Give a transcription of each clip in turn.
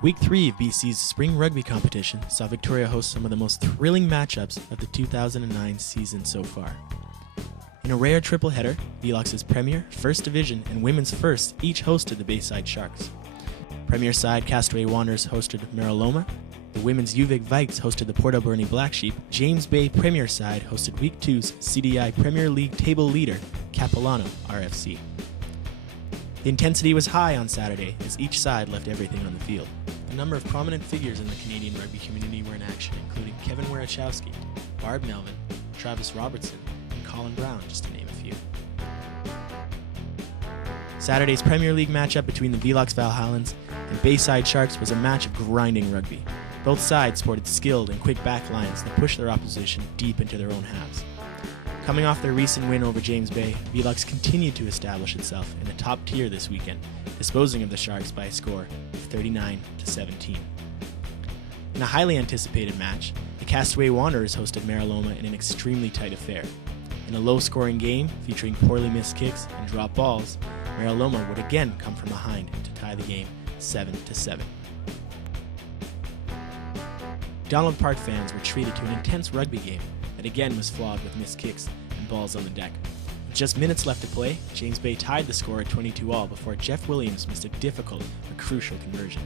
Week 3 of BC's spring rugby competition saw Victoria host some of the most thrilling matchups of the 2009 season so far. In a rare triple header, Velox's Premier, First Division, and Women's First each hosted the Bayside Sharks. Premier side Castaway Wanderers hosted Maryloma, the Women's UVic Vikes hosted the Port Alberni Black Sheep, James Bay Premier side hosted Week 2's CDI Premier League table leader, Capilano RFC. The intensity was high on Saturday as each side left everything on the field. A number of prominent figures in the Canadian rugby community were in action, including Kevin Warachowski, Barb Melvin, Travis Robertson, and Colin Brown, just to name a few. Saturday's Premier League matchup between the Velox Valhallans and Bayside Sharks was a match of grinding rugby. Both sides sported skilled and quick back lines that pushed their opposition deep into their own halves. Coming off their recent win over James Bay, Velox continued to establish itself in the top tier this weekend, disposing of the Sharks by a score of 39-17. In a highly anticipated match, the Castaway Wanderers hosted Maryloma in an extremely tight affair. In a low-scoring game featuring poorly missed kicks and drop balls, Maryloma would again come from behind to tie the game 7-7. Donald Park fans were treated to an intense rugby game that again was flawed with missed kicks and balls on the deck. With just minutes left to play, James Bay tied the score at 22-all before Jeff Williams missed a difficult but crucial conversion.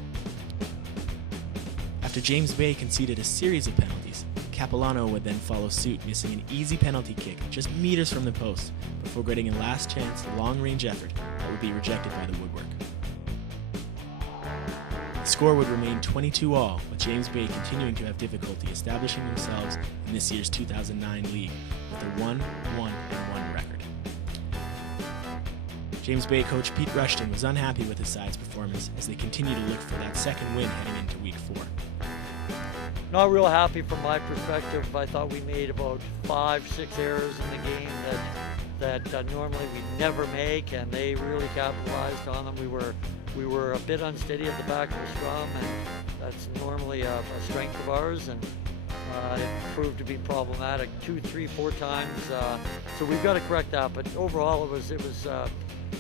After James Bay conceded a series of penalties, Capilano would then follow suit, missing an easy penalty kick just meters from the post before getting a last-chance long-range effort that would be rejected by the woodwork. The score would remain 22-all, with James Bay continuing to have difficulty establishing themselves in this year's 2009 league with a 1-1-1 record. James Bay coach Pete Rushton was unhappy with his side's performance as they continue to look for that second win heading into Week 4. Not real happy from my perspective. I thought we made about 5-6 errors in the game that normally we never make, and they really capitalized on them. We were a bit unsteady at the back of the scrum, and that's normally a strength of ours, and it proved to be problematic 2, 3, 4 times. So we've got to correct that. But overall, it was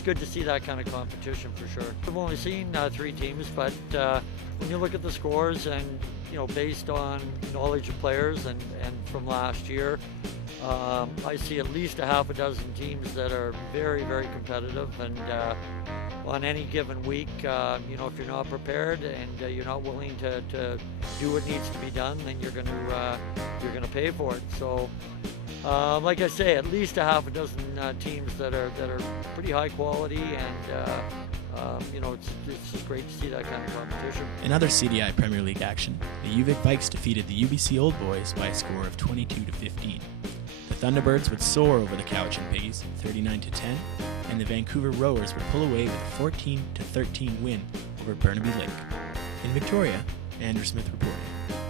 good to see that kind of competition for sure. I've only seen 3 teams, but when you look at the scores and based on knowledge of players and from last year, I see at least a half a dozen teams that are very, very competitive, and on any given week, if you're not prepared and you're not willing to do what needs to be done, then you're going to pay for it. So, like I say, at least a half a dozen teams that are pretty high quality, and it's just great to see that kind of competition. In other CDI Premier League action, the UVic Vikes defeated the UBC Old Boys by a score of 22-15. The Thunderbirds would soar over the Cowichan Piggies 39-10, and the Vancouver Rowers would pull away with a 14-13 win over Burnaby Lake. In Victoria, Andrew Smith reporting.